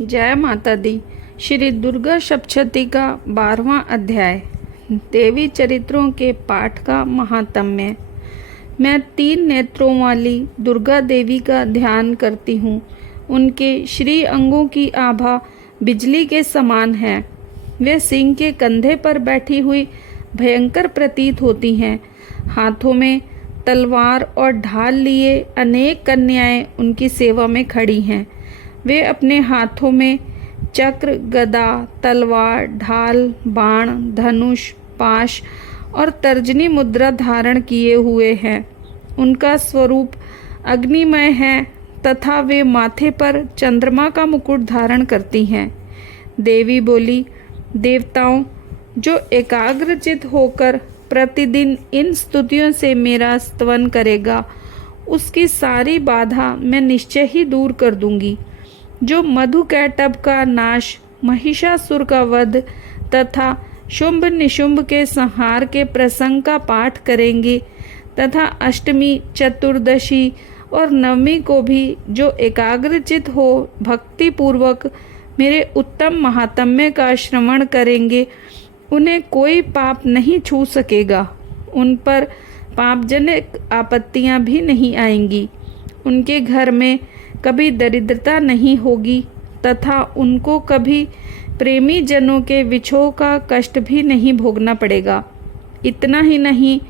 जय माता दी। श्री दुर्गा सप्तशती का 12वां अध्याय, देवी चरित्रों के पाठ का महात्म्य। मैं 3 नेत्रों वाली दुर्गा देवी का ध्यान करती हूँ। उनके श्री अंगों की आभा बिजली के समान है। वे सिंह के कंधे पर बैठी हुई भयंकर प्रतीत होती हैं। हाथों में तलवार और ढाल लिए अनेक कन्याएं उनकी सेवा में खड़ी हैं। वे अपने हाथों में चक्र, गदा, तलवार, ढाल, बाण, धनुष, पाश और तर्जनी मुद्रा धारण किए हुए हैं। उनका स्वरूप अग्निमय है तथा वे माथे पर चंद्रमा का मुकुट धारण करती हैं। देवी बोली, देवताओं, जो एकाग्रचित होकर प्रतिदिन इन स्तुतियों से मेरा स्तवन करेगा, उसकी सारी बाधा मैं निश्चय ही दूर कर दूंगी। जो मधुकैटभ का नाश, महिषासुर का वध तथा शुंभ निशुंभ के संहार के प्रसंग का पाठ करेंगे तथा अष्टमी, चतुर्दशी और नवमी को भी जो एकाग्रचित हो भक्ति पूर्वक मेरे उत्तम महात्म्य का श्रवण करेंगे, उन्हें कोई पाप नहीं छू सकेगा। उन पर पापजनक आपत्तियां भी नहीं आएंगी। उनके घर में कभी दरिद्रता नहीं होगी तथा उनको कभी प्रेमी जनों के विछोह का कष्ट भी नहीं भोगना पड़ेगा। इतना ही नहीं,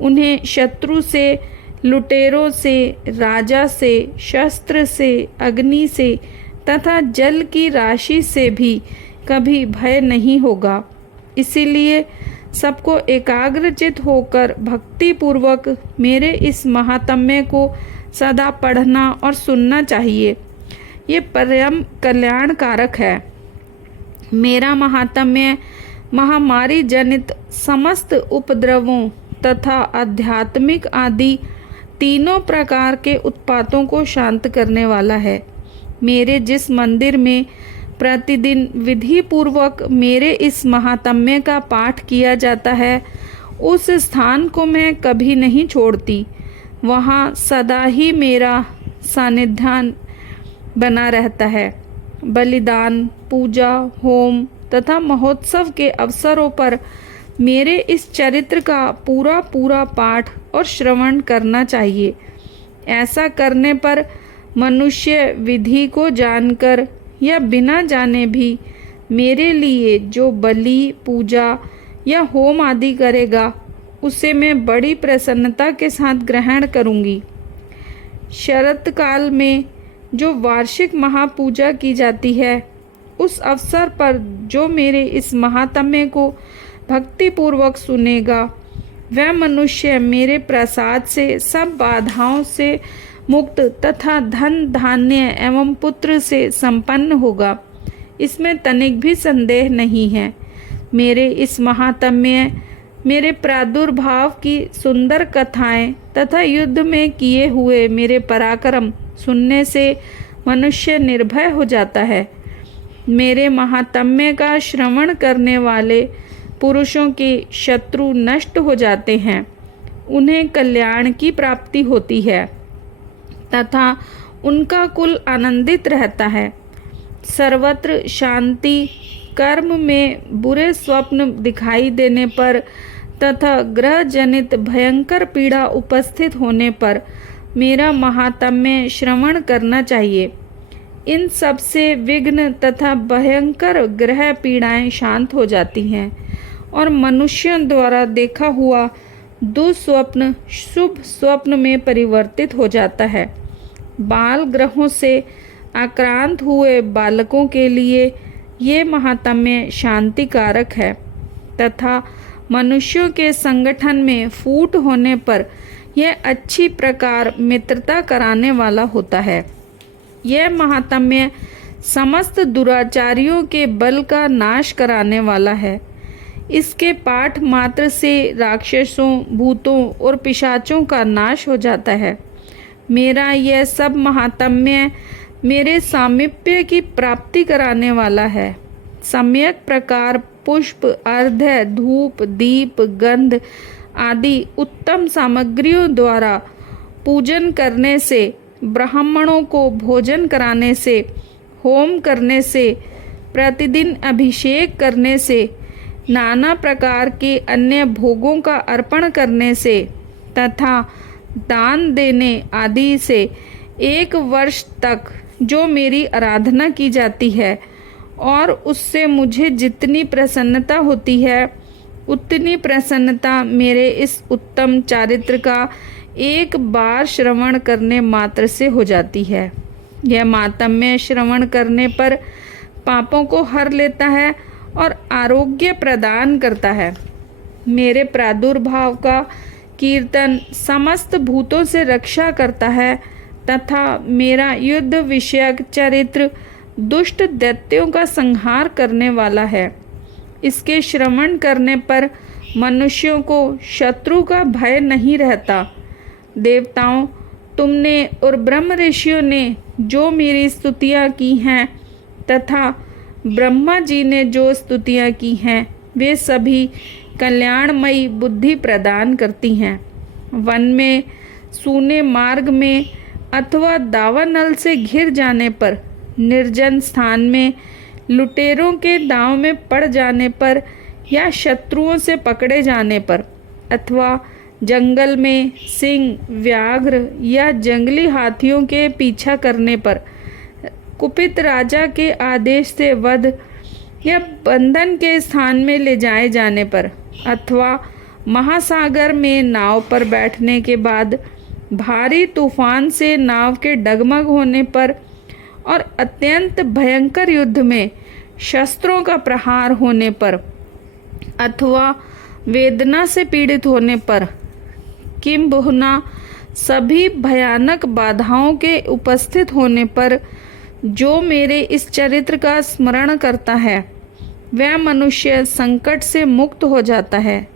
उन्हें शत्रु से, लुटेरों से, राजा से, शस्त्र से, अग्नि से तथा जल की राशि से भी कभी भय नहीं होगा। इसीलिए सबको एकाग्रचित होकर भक्ति पूर्वक मेरे इस महात्म्य को सदा पढ़ना और सुनना चाहिए। ये परम कल्याणकारक है। मेरा महात्म्य महामारी जनित समस्त उपद्रवों तथा आध्यात्मिक आदि तीनों प्रकार के उत्पातों को शांत करने वाला है। मेरे जिस मंदिर में प्रतिदिन विधि पूर्वक मेरे इस महात्म्य का पाठ किया जाता है, उस स्थान को मैं कभी नहीं छोड़ती। वहाँ सदा ही मेरा सानिध्यान बना रहता है। बलिदान, पूजा, होम तथा महोत्सव के अवसरों पर मेरे इस चरित्र का पूरा पूरा पाठ और श्रवण करना चाहिए। ऐसा करने पर मनुष्य विधि को जानकर या बिना जाने भी मेरे लिए जो बलि, पूजा या होम आदि करेगा, उसे मैं बड़ी प्रसन्नता के साथ ग्रहण करूंगी। शरत काल में जो वार्षिक महापूजा की जाती है, उस अवसर पर जो मेरे इस महात्म्य को भक्ति पूर्वक सुनेगा, वह मनुष्य मेरे प्रसाद से सब बाधाओं से मुक्त तथा धन, धान्य एवं पुत्र से संपन्न होगा। इसमें तनिक भी संदेह नहीं है। मेरे इस महात्म्य, मेरे प्रादुर्भाव की सुंदर कथाएं तथा युद्ध में किए हुए मेरे पराक्रम सुनने से मनुष्य निर्भय हो जाता है। मेरे महात्म्य का श्रवण करने वाले पुरुषों के शत्रु नष्ट हो जाते हैं। उन्हें कल्याण की प्राप्ति होती है तथा उनका कुल आनंदित रहता है। सर्वत्र शांति, कर्म में बुरे स्वप्न दिखाई देने पर तथा ग्रह जनित भयंकर पीड़ा उपस्थित होने पर मेरा महात्म्य श्रवण करना चाहिए। इन सब से विघ्न तथा भयंकर ग्रह पीड़ाएं शांत हो जाती हैं और मनुष्यों द्वारा देखा हुआ दुस्वप्न शुभ स्वप्न में परिवर्तित हो जाता है। बाल ग्रहों से आक्रांत हुए बालकों के लिए ये महात्म्य शांतिकारक है तथा मनुष्यों के संगठन में फूट होने पर यह अच्छी प्रकार मित्रता कराने वाला होता है। यह महात्म्य समस्त दुराचारियों के बल का नाश कराने वाला है। इसके पाठ मात्र से राक्षसों, भूतों और पिशाचों का नाश हो जाता है। मेरा यह सब महात्म्य मेरे सामीप्य की प्राप्ति कराने वाला है। सम्यक प्रकार पुष्प, अर्घ्य, धूप, दीप, गंध आदि उत्तम सामग्रियों द्वारा पूजन करने से, ब्राह्मणों को भोजन कराने से, होम करने से, प्रतिदिन अभिषेक करने से, नाना प्रकार के अन्य भोगों का अर्पण करने से तथा दान देने आदि से 1 वर्ष तक जो मेरी आराधना की जाती है और उससे मुझे जितनी प्रसन्नता होती है उतनी प्रसन्नता मेरे इस उत्तम चारित्र का एक बार श्रवण करने मात्र से हो जाती है। यह मातम्य श्रवण करने पर पापों को हर लेता है और आरोग्य प्रदान करता है। मेरे प्रादुर्भाव का कीर्तन समस्त भूतों से रक्षा करता है तथा मेरा युद्ध विषयक चरित्र दुष्ट दैत्यों का संहार करने वाला है। इसके श्रवण करने पर मनुष्यों को शत्रु का भय नहीं रहता। देवताओं, तुमने और ब्रह्म ऋषियों ने जो मेरी स्तुतियाँ की हैं तथा ब्रह्मा जी ने जो स्तुतियाँ की हैं वे सभी कल्याणमयी बुद्धि प्रदान करती हैं। वन में, सूने मार्ग में अथवा दावानल से घिर जाने पर, निर्जन स्थान में लुटेरों के दांव में पड़ जाने पर या शत्रुओं से पकड़े जाने पर अथवा जंगल में सिंह, व्याघ्र या जंगली हाथियों के पीछा करने पर, कुपित राजा के आदेश से वध या बंधन के स्थान में ले जाए जाने पर अथवा महासागर में नाव पर बैठने के बाद भारी तूफान से नाव के डगमग होने पर और अत्यंत भयंकर युद्ध में शस्त्रों का प्रहार होने पर अथवा वेदना से पीड़ित होने पर, किंबहुना सभी भयानक बाधाओं के उपस्थित होने पर जो मेरे इस चरित्र का स्मरण करता है वह मनुष्य संकट से मुक्त हो जाता है।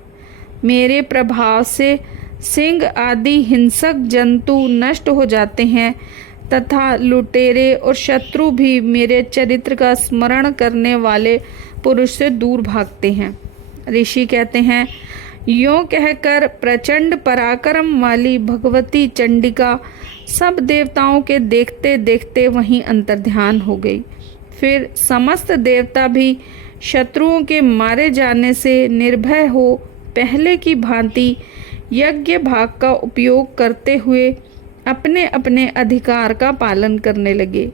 मेरे प्रभाव से सिंह आदि हिंसक जंतु नष्ट हो जाते हैं तथा लुटेरे और शत्रु भी मेरे चरित्र का स्मरण करने वाले पुरुष से दूर भागते हैं। ऋषि कहते हैं, यों कहकर प्रचंड पराक्रम वाली भगवती चंडिका सब देवताओं के देखते देखते वहीं अंतर्ध्यान हो गई। फिर समस्त देवता भी शत्रुओं के मारे जाने से निर्भय हो पहले की भांति यज्ञ भाग का उपयोग करते हुए अपने अपने अधिकार का पालन करने लगे।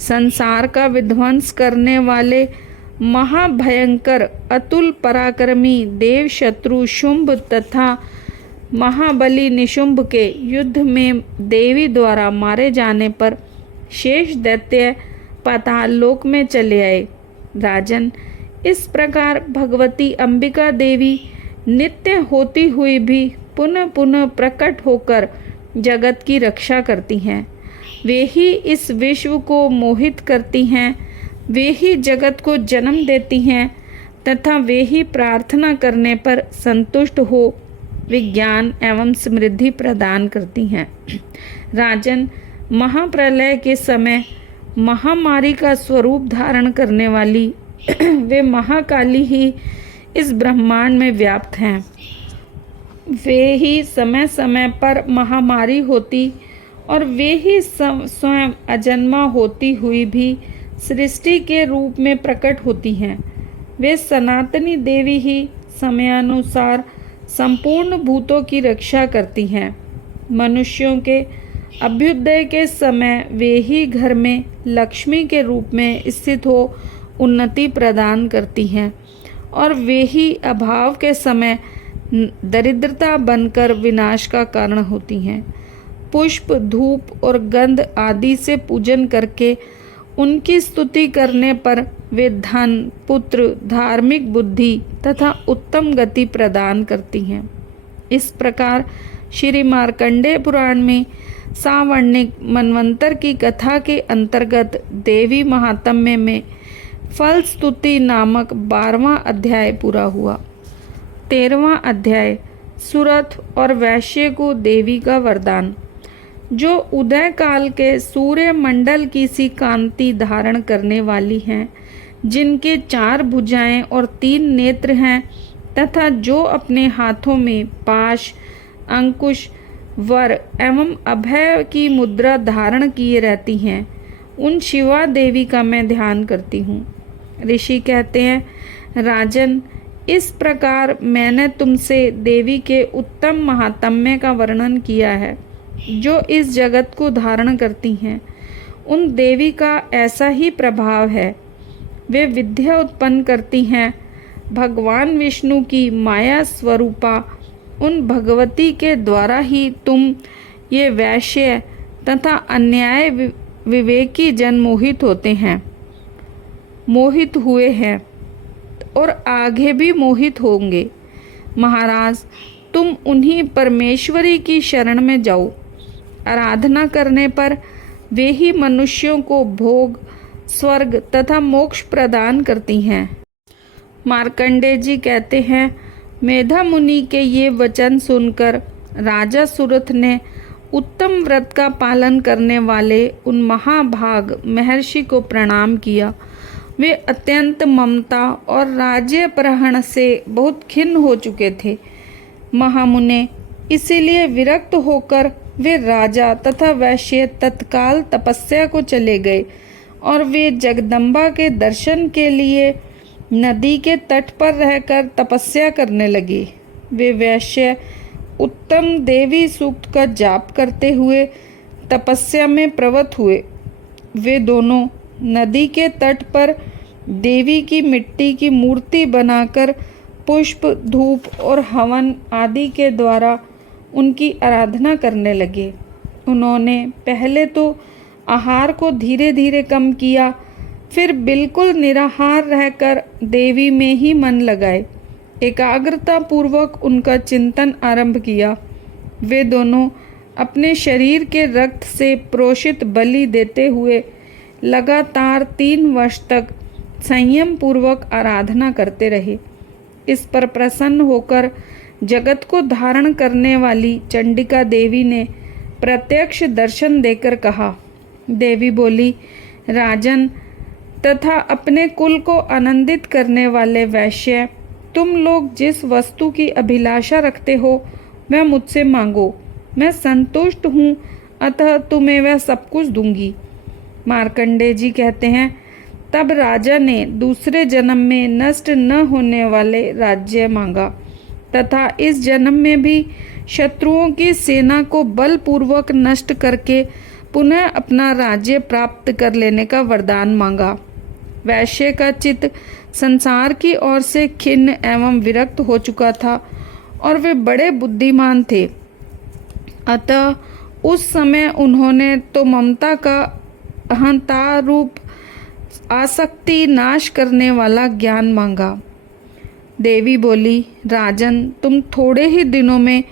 संसार का विध्वंस करने वाले महाभयंकर अतुल पराक्रमी देव शत्रु शुंभ तथा महाबली निशुंभ के युद्ध में देवी द्वारा मारे जाने पर शेष दैत्य पाताल लोक में चले आए। राजन, इस प्रकार भगवती अंबिका देवी नित्य होती हुई भी पुनः पुनः प्रकट होकर जगत की रक्षा करती हैं। वे ही इस विश्व को मोहित करती हैं, वे ही जगत को जन्म देती हैं तथा वे ही प्रार्थना करने पर संतुष्ट हो विज्ञान एवं समृद्धि प्रदान करती हैं। राजन, महाप्रलय के समय महामारी का स्वरूप धारण करने वाली वे महाकाली ही इस ब्रह्मांड में व्याप्त हैं। वे ही समय समय पर महामारी होती और वे ही स्वयं अजन्मा होती हुई भी सृष्टि के रूप में प्रकट होती हैं। वे सनातनी देवी ही समयानुसार संपूर्ण भूतों की रक्षा करती हैं। मनुष्यों के अभ्युदय के समय वे ही घर में लक्ष्मी के रूप में स्थित हो उन्नति प्रदान करती हैं और वे ही अभाव के समय दरिद्रता बनकर विनाश का कारण होती हैं। पुष्प, धूप और गंध आदि से पूजन करके उनकी स्तुति करने पर वे धन, पुत्र, धार्मिक बुद्धि तथा उत्तम गति प्रदान करती हैं। इस प्रकार श्री मार्कंडेय पुराण में सावर्णिक मनवंतर की कथा के अंतर्गत देवी महात्म्य में फल स्तुति नामक 12वां अध्याय पूरा हुआ। 13वां अध्याय सुरथ और वैश्य को देवी का वरदान। जो उदय काल के सूर्य मंडल की सी कांति धारण करने वाली हैं, जिनके 4 भुजाएं और 3 नेत्र हैं तथा जो अपने हाथों में पाश, अंकुश, वर एवं अभय की मुद्रा धारण किए रहती हैं, उन शिवा देवी का मैं ध्यान करती हूँ। ऋषि कहते हैं, राजन, इस प्रकार मैंने तुमसे देवी के उत्तम महात्म्य का वर्णन किया है जो इस जगत को धारण करती हैं। उन देवी का ऐसा ही प्रभाव है। वे विद्या उत्पन्न करती हैं। भगवान विष्णु की माया स्वरूपा उन भगवती के द्वारा ही तुम ये वैश्य तथा अन्याय विवेकी जन मोहित हुए हैं और आगे भी मोहित होंगे। महाराज, तुम उन्हीं परमेश्वरी की शरण में जाओ। आराधना करने पर वे ही मनुष्यों को भोग, स्वर्ग तथा मोक्ष प्रदान करती हैं। मार्कंडेय जी कहते हैं, मेधा मुनि के ये वचन सुनकर राजा सुरथ ने उत्तम व्रत का पालन करने वाले उन महाभाग महर्षि को प्रणाम किया। वे अत्यंत ममता और राज्यापहरण से बहुत खिन्न हो चुके थे। महामुने, इसीलिए विरक्त होकर वे राजा तथा वैश्य तत्काल तपस्या को चले गए और वे जगदम्बा के दर्शन के लिए नदी के तट पर रहकर तपस्या करने लगे। वे वैश्य उत्तम देवी सूक्त का जाप करते हुए तपस्या में प्रवृत्त हुए। वे दोनों नदी के तट पर देवी की मिट्टी की मूर्ति बनाकर पुष्प, धूप और हवन आदि के द्वारा उनकी आराधना करने लगे। उन्होंने पहले तो आहार को धीरे धीरे कम किया, फिर बिल्कुल निराहार रहकर देवी में ही मन लगाए। एकाग्रता पूर्वक उनका चिंतन आरंभ किया। वे दोनों अपने शरीर के रक्त से प्रोषित बलि देते हुए लगातार 3 वर्ष तक संयम पूर्वक आराधना करते रहे। इस पर प्रसन्न होकर जगत को धारण करने वाली चंडिका देवी ने प्रत्यक्ष दर्शन देकर कहा। देवी बोली, राजन तथा अपने कुल को आनंदित करने वाले वैश्य, तुम लोग जिस वस्तु की अभिलाषा रखते हो वह मुझसे मांगो। मैं संतुष्ट हूँ, अतः तुम्हें वह सब कुछ दूंगी। मार्कंडेय जी कहते हैं, तब राजा ने दूसरे जन्म में नष्ट न होने वाले राज्य मांगा तथा इस जन्म में भी शत्रुओं की सेना को बलपूर्वक नष्ट करके पुनः अपना राज्य प्राप्त कर लेने का वरदान मांगा। वैश्य का चित्त संसार की ओर से खिन्न एवं विरक्त हो चुका था और वे बड़े बुद्धिमान थे। अतः उस समय उन्होंने तो ममता का अहंता रूप आसक्ति नाश करने वाला ज्ञान मांगा। देवी बोली, राजन, तुम थोड़े ही दिनों में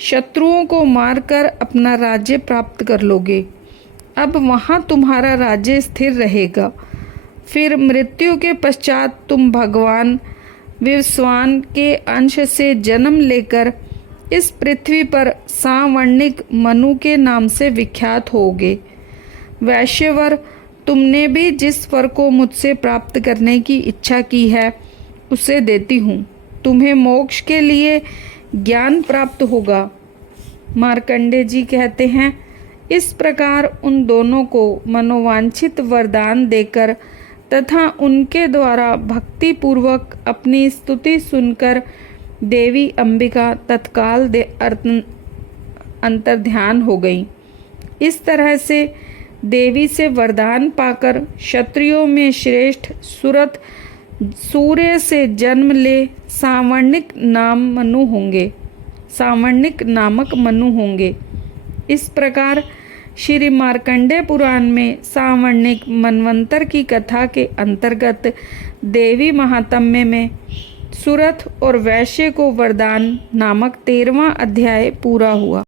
शत्रुओं को मारकर अपना राज्य प्राप्त कर लोगे। अब वहाँ तुम्हारा राज्य स्थिर रहेगा। फिर मृत्यु के पश्चात तुम भगवान विवस्वान के अंश से जन्म लेकर इस पृथ्वी पर सावर्णिक मनु के नाम से विख्यात होगे। वैश्यवर, तुमने भी जिस वर को मुझसे प्राप्त करने की इच्छा की है उसे देती हूँ। तुम्हें मोक्ष के लिए ज्ञान प्राप्त होगा। मार्कंडेय जी कहते हैं, इस प्रकार उन दोनों को मनोवांछित वरदान देकर तथा उनके द्वारा भक्ति पूर्वक अपनी स्तुति सुनकर देवी अंबिका तत्काल अंतर्ध्यान हो गई। इस तरह से देवी से वरदान पाकर क्षत्रियों में श्रेष्ठ सुरथ सूर्य से जन्म ले सावर्णिक नामक मनु होंगे। इस प्रकार श्री मार्कंडेय पुराण में सावर्णिक मनवंतर की कथा के अंतर्गत देवी महात्म्य में सुरथ और वैश्य को वरदान नामक 13वां अध्याय पूरा हुआ।